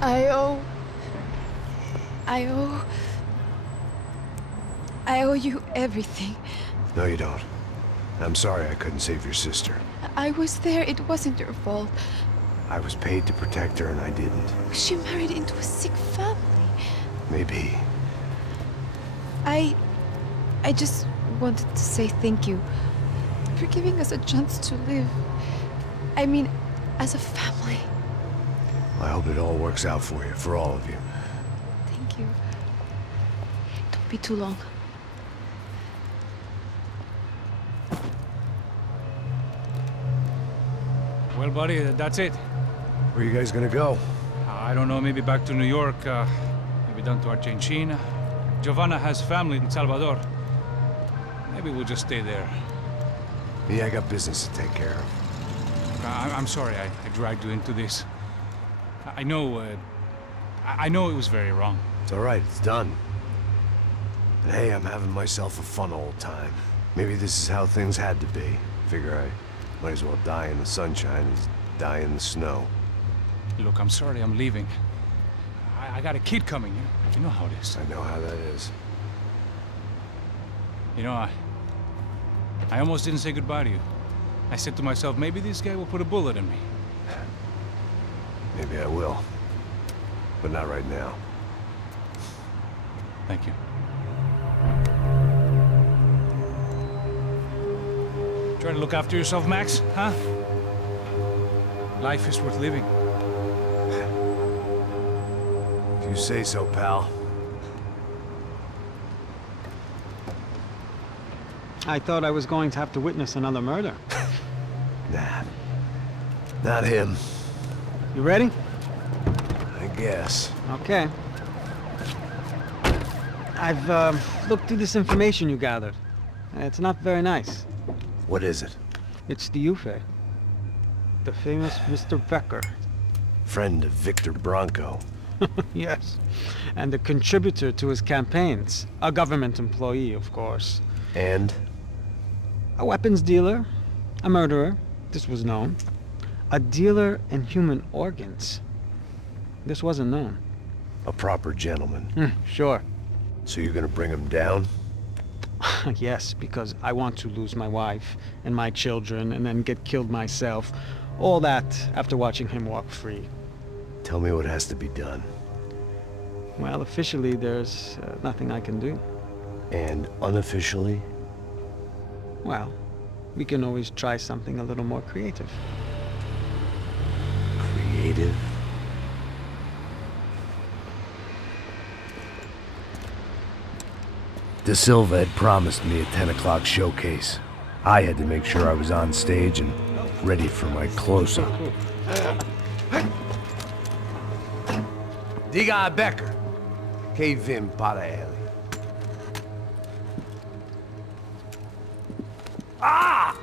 I owe... I owe... I owe you everything. No, you don't. I'm sorry I couldn't save your sister. I was there. It wasn't your fault. I was paid to protect her and I didn't. She married into a sick family. Maybe. I just wanted to say thank you for giving us a chance to live. I mean, as a family. I hope it all works out for you, for all of you. Thank you. Don't be too long. Well, buddy, that's it. Where are you guys gonna go? I don't know, maybe back to New York, maybe down to Argentina. Giovanna has family in Salvador. Maybe we'll just stay there. Me, I got business to take care of. I'm sorry I dragged you into this. I know it was very wrong. It's all right, it's done. And hey, I'm having myself a fun old time. Maybe this is how things had to be. Figure I might as well die in the sunshine as die in the snow. Look, I'm sorry I'm leaving. I got a kid coming, you know how it is. I know how that is. You know, I almost didn't say goodbye to you. I said to myself, maybe this guy will put a bullet in me. Maybe I will. But not right now. Thank you. Try to look after yourself, Max, huh? Life is worth living. If you say so, pal. I thought I was going to have to witness another murder. Nah. Not him. You ready? I guess. Okay. I've looked through this information you gathered. It's not very nice. What is it? It's the Yuffie. The famous Mr. Becker. Friend of Victor Bronco. Yes. And a contributor to his campaigns. A government employee, of course. And? A weapons dealer. A murderer. This was known. A dealer in human organs. This wasn't known. A proper gentleman. Sure. So you're gonna bring him down? Yes, because I want to lose my wife and my children and then get killed myself. All that after watching him walk free. Tell me what has to be done. Well, officially, there's nothing I can do. And unofficially? Well, we can always try something a little more creative. Creative? De Silva had promised me a 10 o'clock showcase. I had to make sure I was on stage and ready for my close-up. Diga a Becker. Que vim para ele. Ah!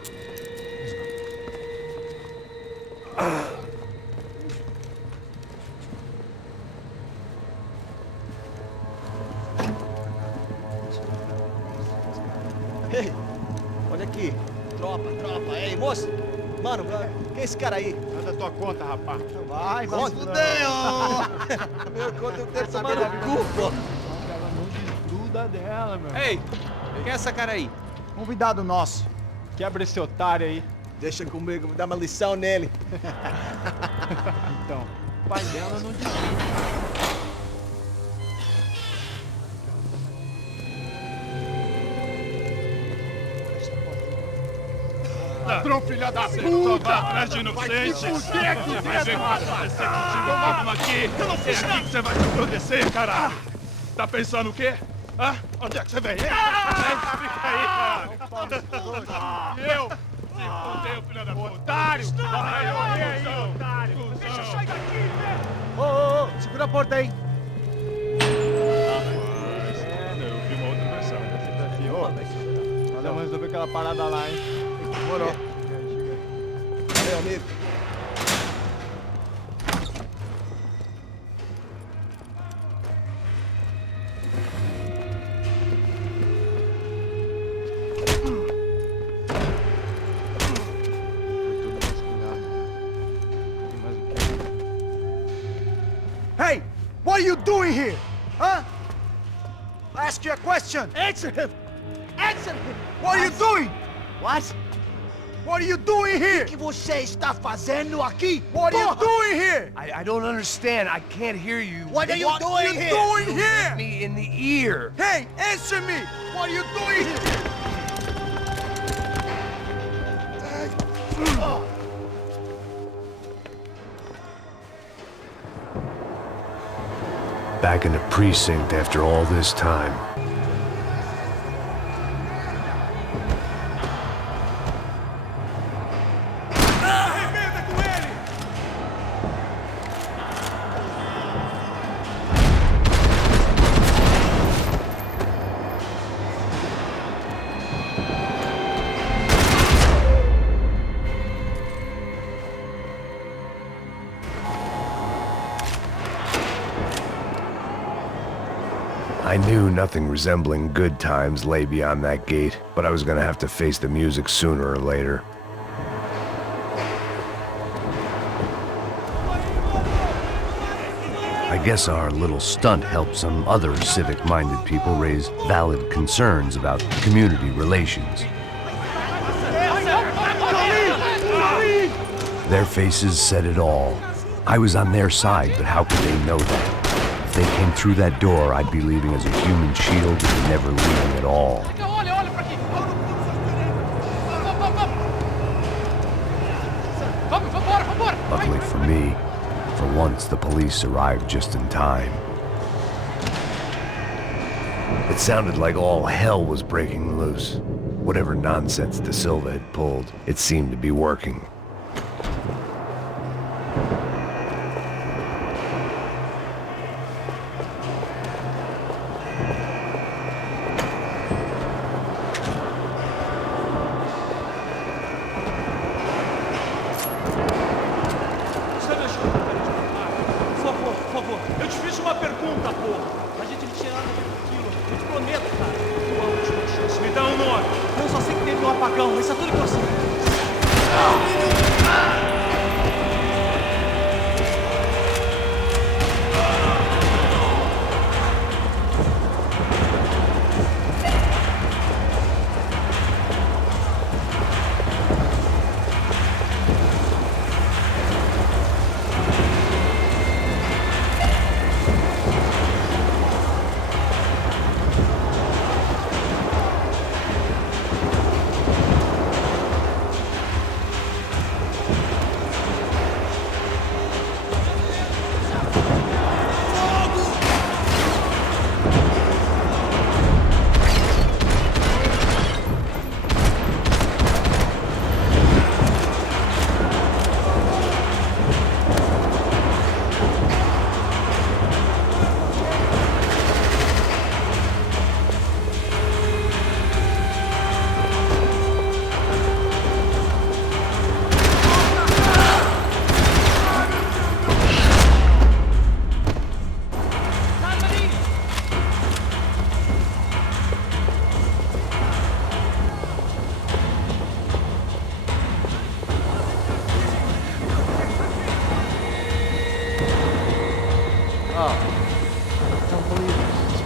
Ei, olha aqui. Tropa. Ei, moço. Mano, quem é esse cara aí? Manda tua conta, rapaz. Vai se fuder, ó. Meu conta eu quero tomar no cu, pô. Ela não desgruda dela, meu. Ei, quem é essa cara aí? Convidado nosso. Quebra esse otário aí. Deixa comigo, vou dar uma lição nele. Então, o pai dela não desgruda. Ladrão, filha da puta! Vai atrás de inocente! Vai se fuder aqui dentro, rapaz! Vamos aqui! Eu não fiz nada! Que você vai se proteger, caralho! Tá pensando o quê? Hã? Onde é que você vem? Fica aí, cara! Eu? Se fudeu, filha da puta! Otário! Vai, aí, otário! Deixa eu sair daqui, velho! Ô, segura a porta aí! Eu vi uma outra versão. Ô, vamos resolver aquela parada lá, hein? Demorou. Valeu, amigo. What are you doing here? Huh? I ask you a question. Answer him! Answer him! What are you doing? What? What are you doing here? O que você está fazendo aqui? What are you doing here? I don't understand. I can't hear you. What are you doing here? Doing here? Me in the ear. Hey, answer me! What are you doing here? Back in the precinct after all this time. I knew nothing resembling good times lay beyond that gate, but I was gonna have to face the music sooner or later. I guess our little stunt helped some other civic-minded people raise valid concerns about community relations. Their faces said it all. I was on their side, but how could they know that? If they came through that door, I'd be leaving as a human shield and never leaving at all. Luckily for me, for once the police arrived just in time. It sounded like all hell was breaking loose. Whatever nonsense De Silva had pulled, it seemed to be working. Por favor, eu te fiz uma pergunta, porra. A gente tinha nada a ver com aquilo. Eu te prometo, cara. Uma última chance. Me dá um nome. Eu só sei que teve um apagão. Isso é tudo que eu sei.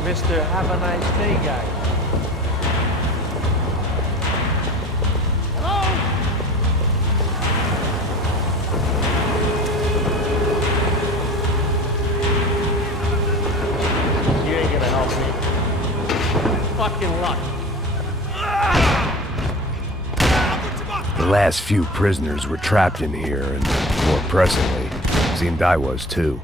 Mr. Have a Nice Day guy. Hello? You ain't gonna help me. Fucking luck. The last few prisoners were trapped in here, and more pressingly, seemed I was too.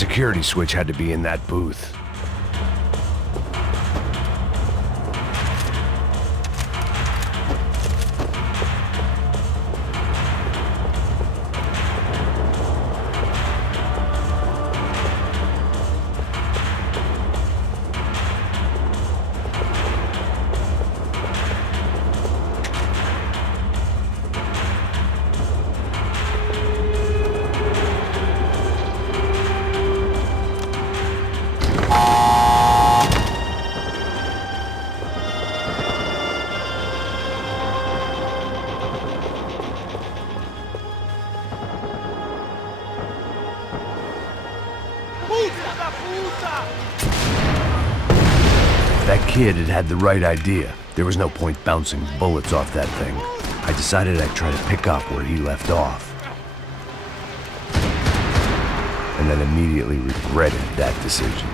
security switch had to be in that booth. That kid had the right idea. There was no point bouncing bullets off that thing. I decided I'd try to pick up where he left off. And then immediately regretted that decision.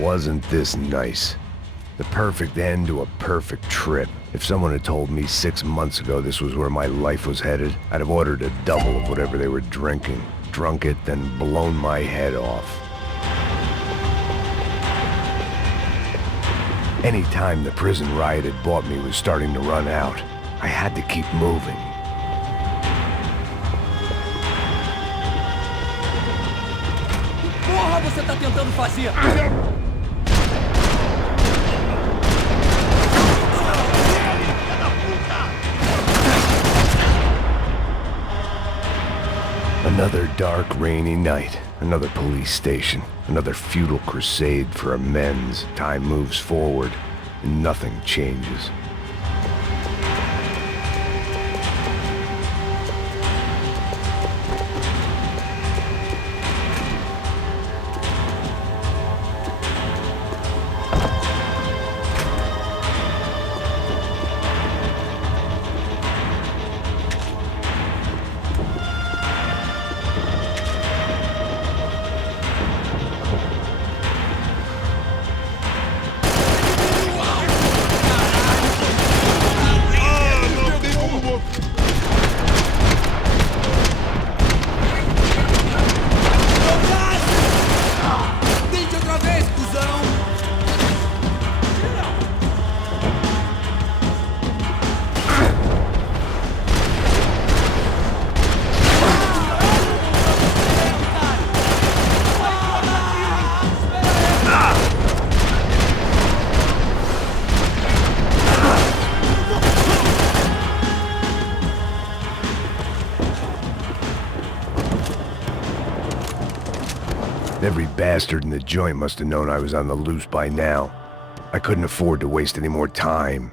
Wasn't this nice? The perfect end to a perfect trip. If someone had told me 6 months ago this was where my life was headed, I'd have ordered a double of whatever they were drinking, drunk it, then blown my head off. Any time the prison riot had bought me was starting to run out, I had to keep moving. Porra, você tá tentando fazer? Another dark, rainy night. Another police station. Another futile crusade for amends. Time moves forward, and nothing changes. Every bastard in the joint must have known I was on the loose by now. I couldn't afford to waste any more time.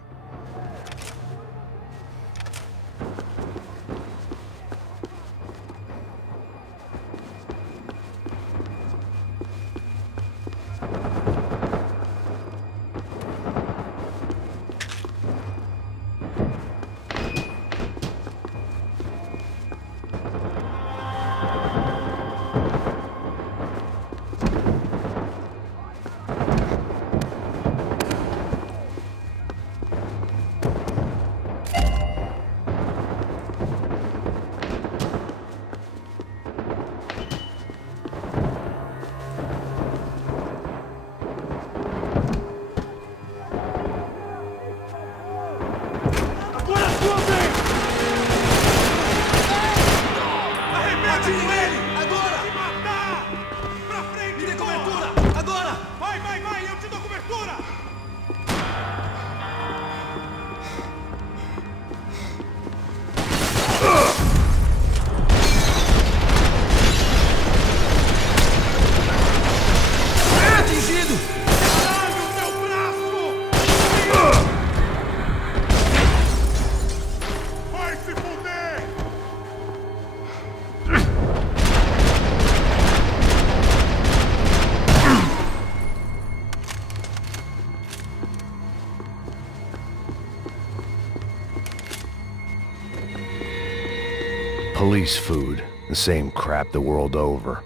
Police food, the same crap the world over.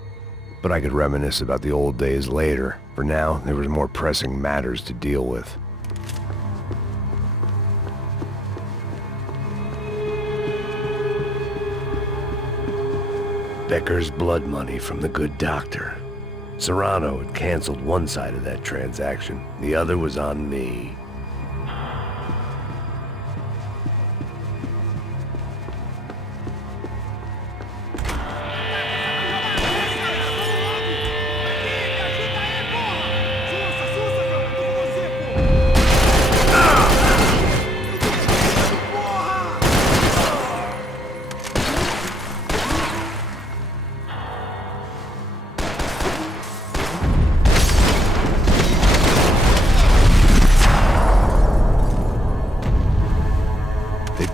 But I could reminisce about the old days later. For now, there was more pressing matters to deal with. Becker's blood money from the good doctor. Serrano had canceled one side of that transaction. The other was on me.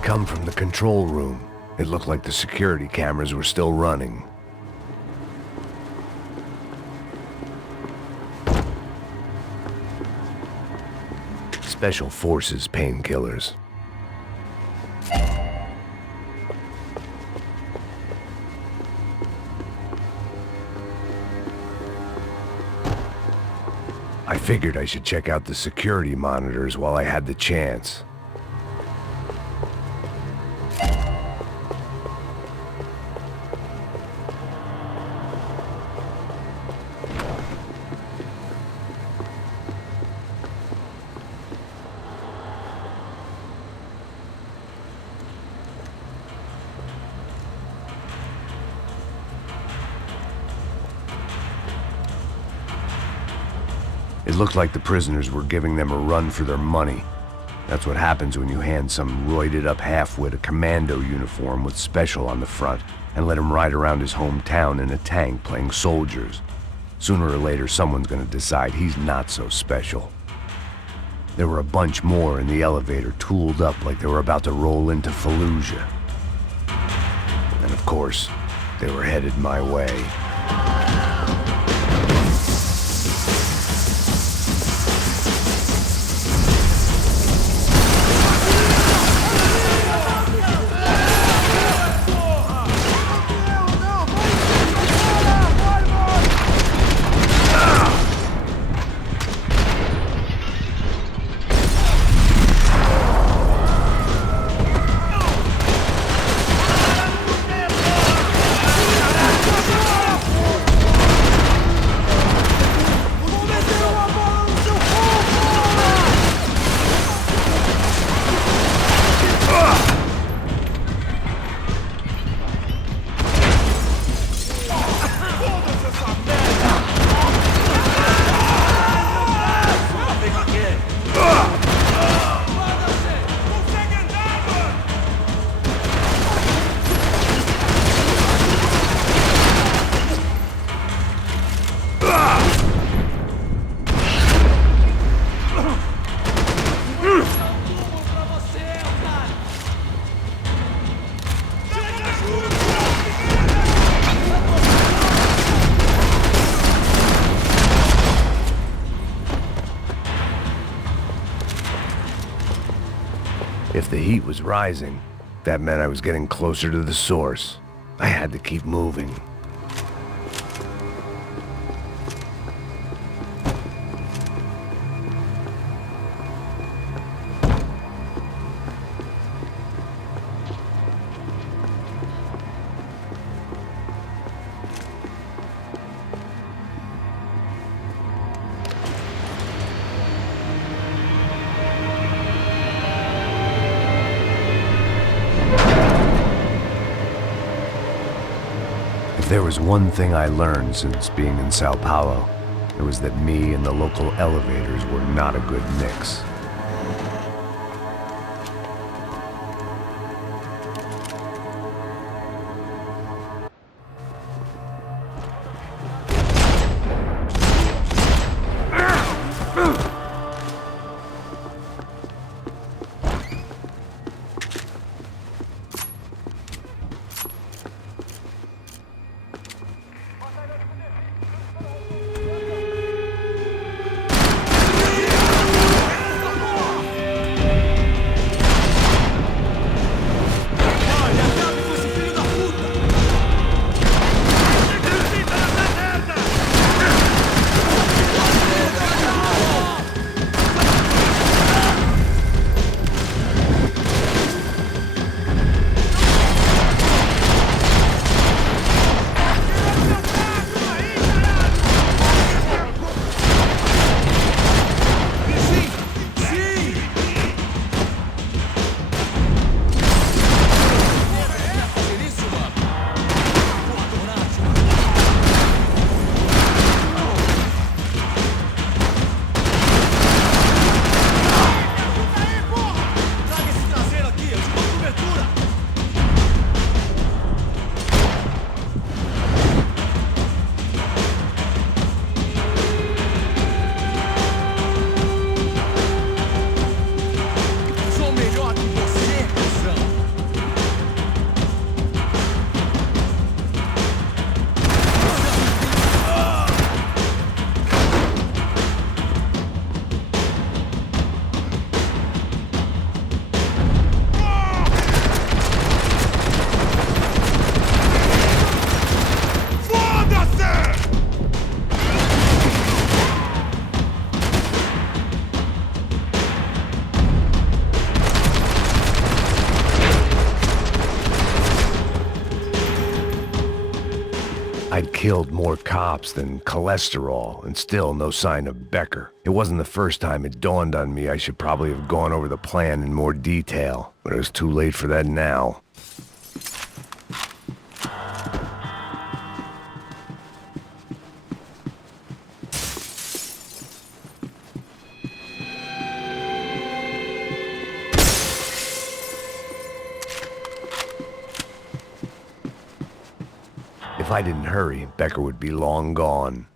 Come from the control room. It looked like the security cameras were still running. Special Forces painkillers. I figured I should check out the security monitors while I had the chance. It looked like the prisoners were giving them a run for their money. That's what happens when you hand some roided-up halfwit a commando uniform with special on the front and let him ride around his hometown in a tank playing soldiers. Sooner or later, someone's gonna decide he's not so special. There were a bunch more in the elevator, tooled up like they were about to roll into Fallujah. And of course, they were headed my way. If the heat was rising, that meant I was getting closer to the source. I had to keep moving. If there was one thing I learned since being in Sao Paulo, it was that me and the local elevators were not a good mix. I'd killed more cops than cholesterol, and still no sign of Becker. It wasn't the first time it dawned on me I should probably have gone over the plan in more detail, but it was too late for that now. If I didn't hurry, Becker would be long gone.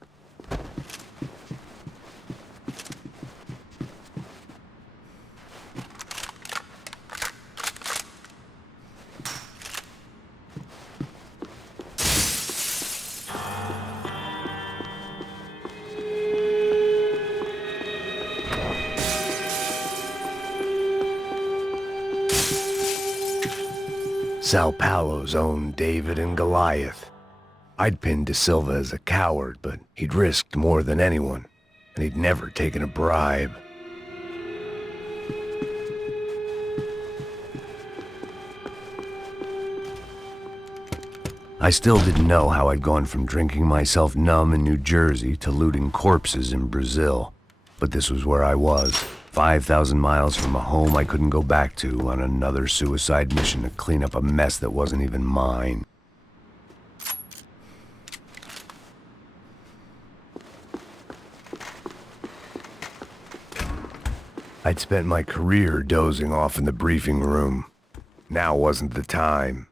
Sao Paulo's own David and Goliath. I'd pinned De Silva as a coward, but he'd risked more than anyone, and he'd never taken a bribe. I still didn't know how I'd gone from drinking myself numb in New Jersey to looting corpses in Brazil, but this was where I was, 5,000 miles from a home I couldn't go back to, on another suicide mission to clean up a mess that wasn't even mine. I'd spent my career dozing off in the briefing room. Now wasn't the time.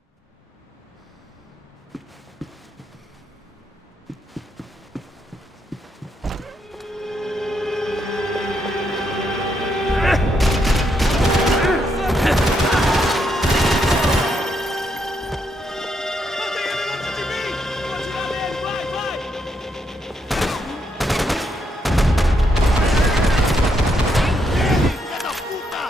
Filha da puta!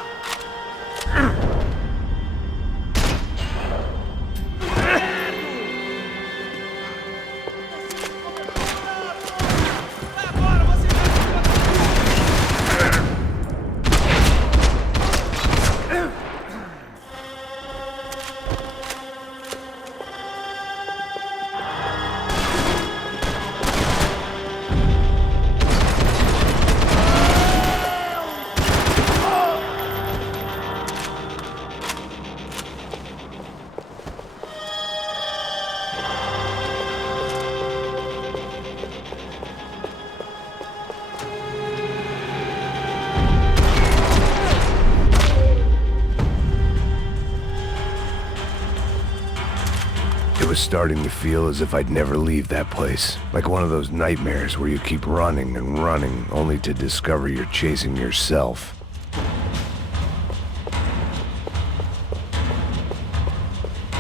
was starting to feel as if I'd never leave that place. Like one of those nightmares where you keep running and running, only to discover you're chasing yourself.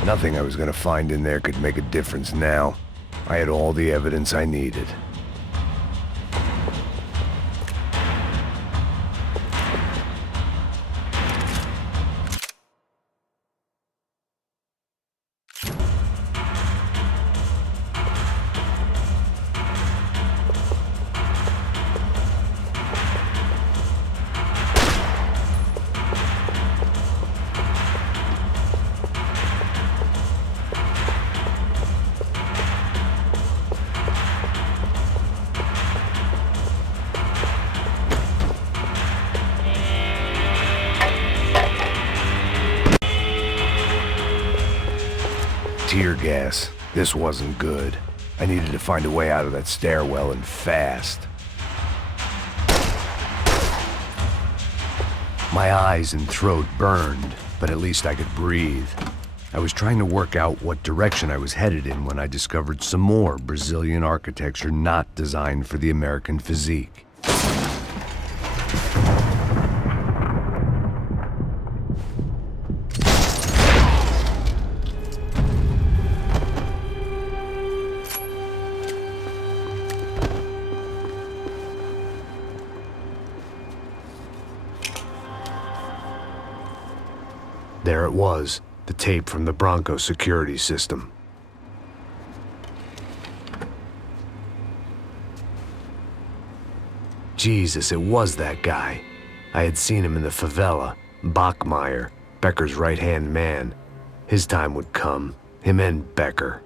Nothing I was gonna find in there could make a difference now. I had all the evidence I needed. Tear gas. This wasn't good. I needed to find a way out of that stairwell and fast. My eyes and throat burned, but at least I could breathe. I was trying to work out what direction I was headed in when I discovered some more Brazilian architecture not designed for the American physique. There it was, the tape from the Bronco security system. Jesus, it was that guy. I had seen him in the favela, Bachmeyer, Becker's right-hand man. His time would come, him and Becker.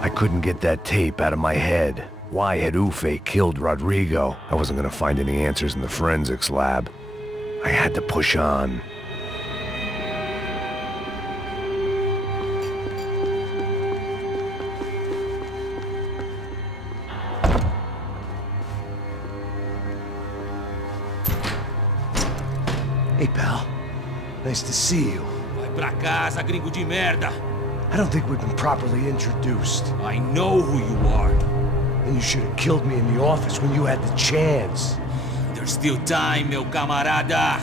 I couldn't get that tape out of my head. Why had Ufe killed Rodrigo? I wasn't gonna find any answers in the forensics lab. I had to push on. Hey, pal. Nice to see you. Vai pra casa, gringo de merda! I don't think we've been properly introduced. I know who you are. And you should have killed me in the office when you had the chance. There's still time, meu camarada!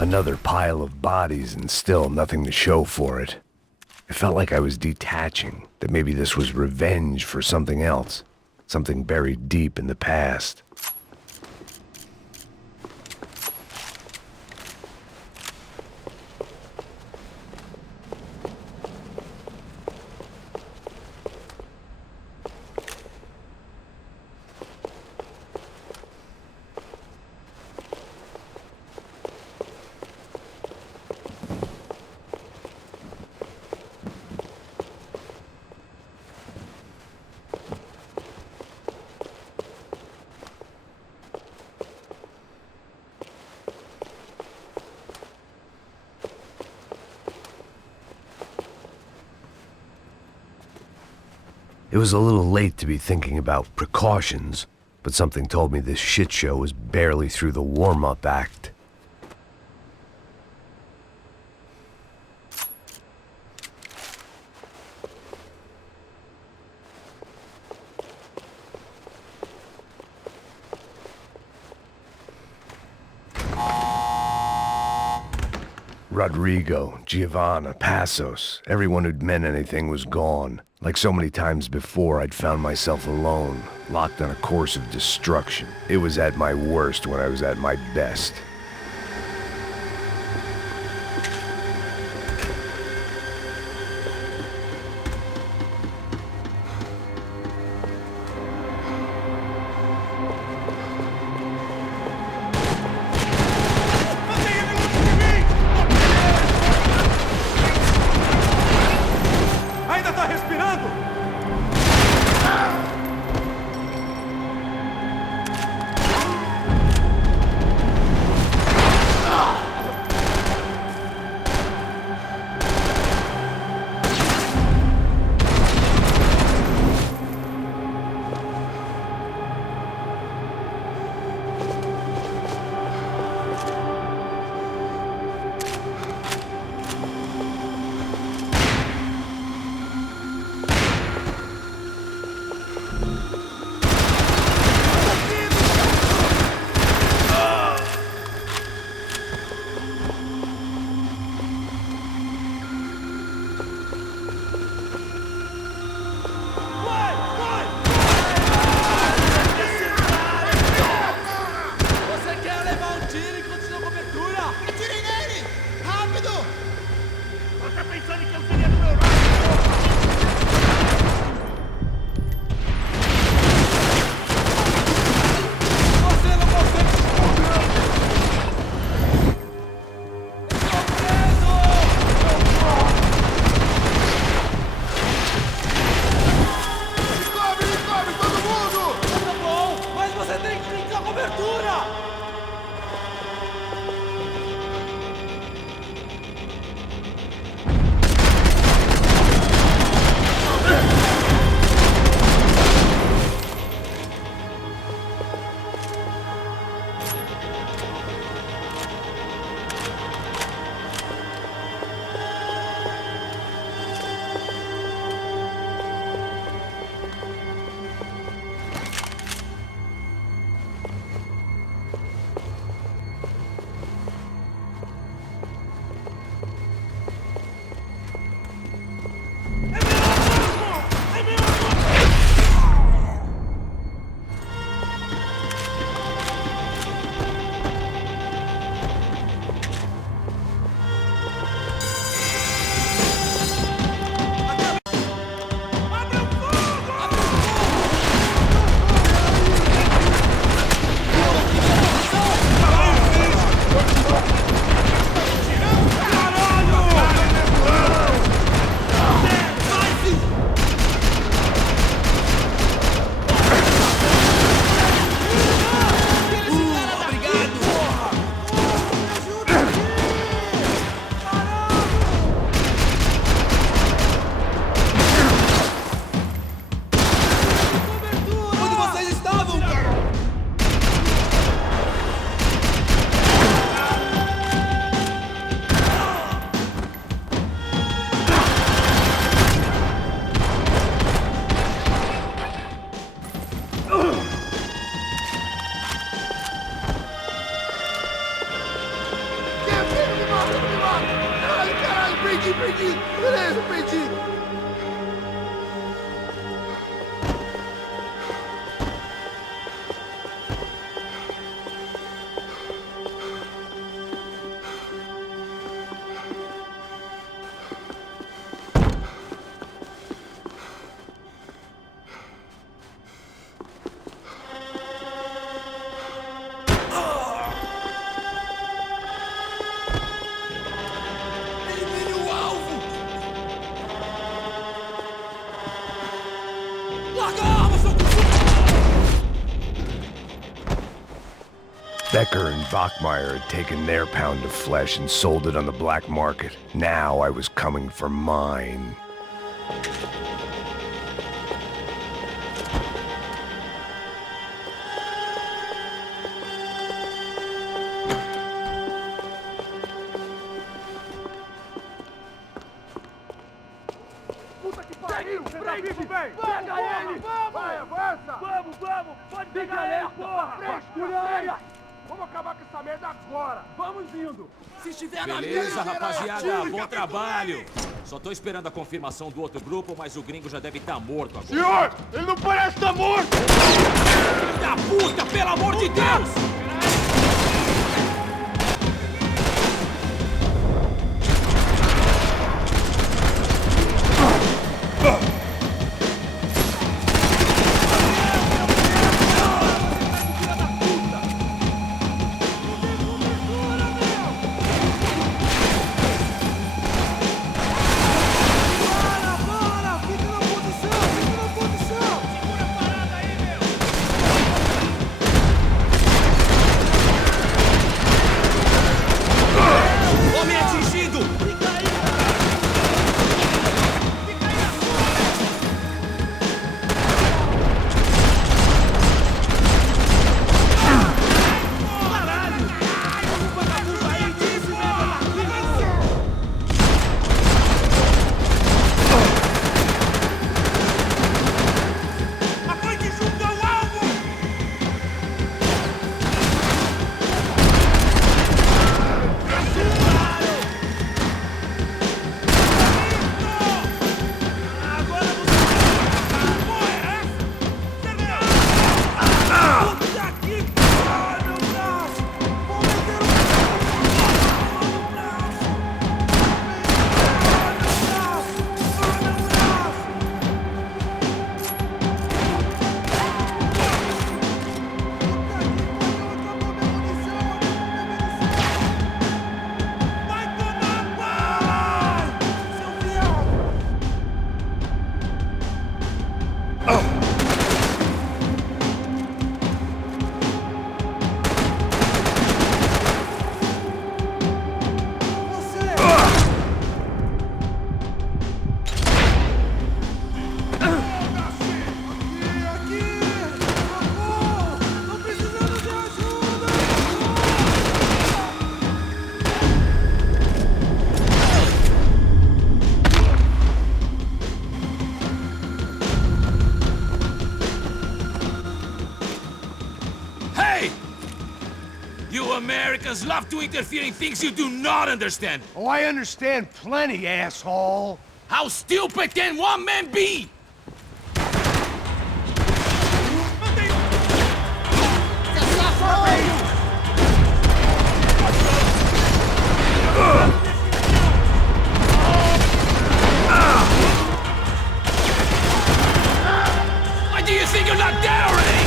Another pile of bodies and still nothing to show for it. It felt like I was detaching, that maybe this was revenge for something else, something buried deep in the past. It was a little late to be thinking about precautions, but something told me this shit show was barely through the warm-up act. Rodrigo, Giovanna, Passos, everyone who'd meant anything was gone. Like so many times before, I'd found myself alone, locked on a course of destruction. It was at my worst when I was at my best. Ainda tá respirando? Perdi! Beleza, perdi! Becker and Bachmeyer had taken their pound of flesh and sold it on the black market. Now I was coming for mine. Puta que pariu! Pega ele! Vai, avança! Vamos! Pode pegar ele, porra! Frescura! Vamos acabar com essa merda agora! Vamos indo! Se estiver na Beleza, rapaziada, bom trabalho. Só tô esperando a confirmação do outro grupo, mas o gringo já deve estar morto agora. Senhor! Ele não parece estar morto! Filho da puta, pelo amor de Deus! You Americans love to interfere in things you do not understand. Oh, I understand plenty, asshole. How stupid can one man be? Why do you think you're not dead already?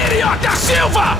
Lírio da Silva!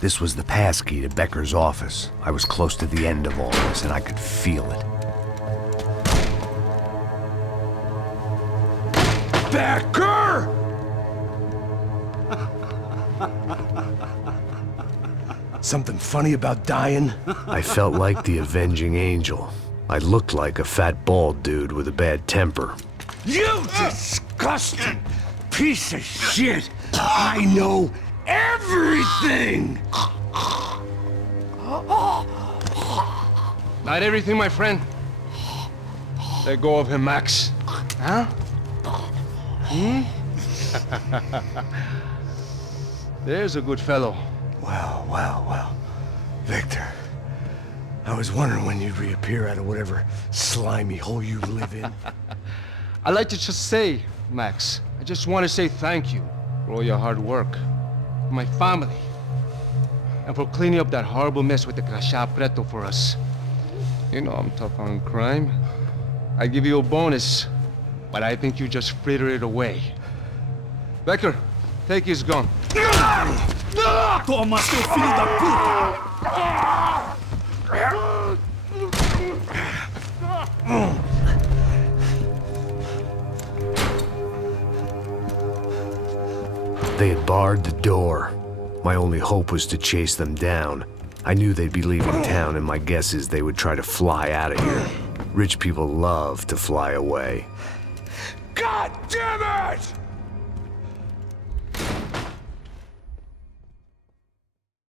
This was the passkey to Becker's office. I was close to the end of all this, and I could feel it. Becker! Something funny about dying? I felt like the avenging angel. I looked like a fat bald dude with a bad temper. You disgusting piece of shit! I know everything! Not everything, my friend. Let go of him, Max. Huh? There's a good fellow. Well. Victor, I was wondering when you'd reappear out of whatever slimy hole you live in. I'd like to just say, Max, I just want to say thank you for all your hard work, for my family, and for cleaning up that horrible mess with the Crachá Preto for us. You know I'm tough on crime. I give you a bonus, but I think you just fritter it away. Becker, take his gun. Toma, seu filho da puta! They had barred the door. My only hope was to chase them down. I knew they'd be leaving town, and my guess is they would try to fly out of here. Rich people love to fly away. God damn it!